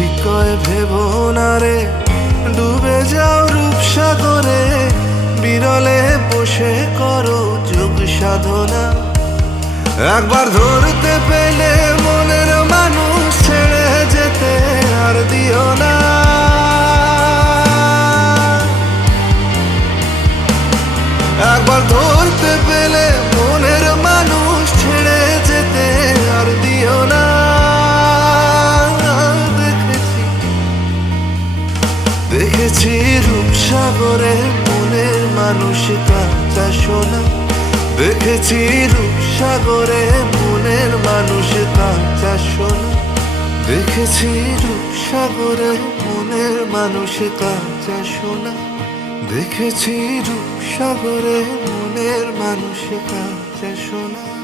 ঠিক কয় ভেবো না রে, ডুবে যাও রূপসাগরে, বিরলে বসে করো যোগ সাধনা। একবার ধরতে পেলে মনের মানুষ ছেড়ে যেতে আর দিও না। একবার ধরতে পেলে মনের মানুষ ছেড়ে যেতে আর দিও না। দেখেছি রূপসাগরে মনের মানুষ কাঁচা সোনা। দেখেছি রূপসাগরে মনের মানুষ কাঁচা সোনা। দেখেছি রূপসাগরে মনের মানুষ কাঁচা সোনা। দেখেছি রূপসাগরে মনের মানুষ কাঁচা সোনা।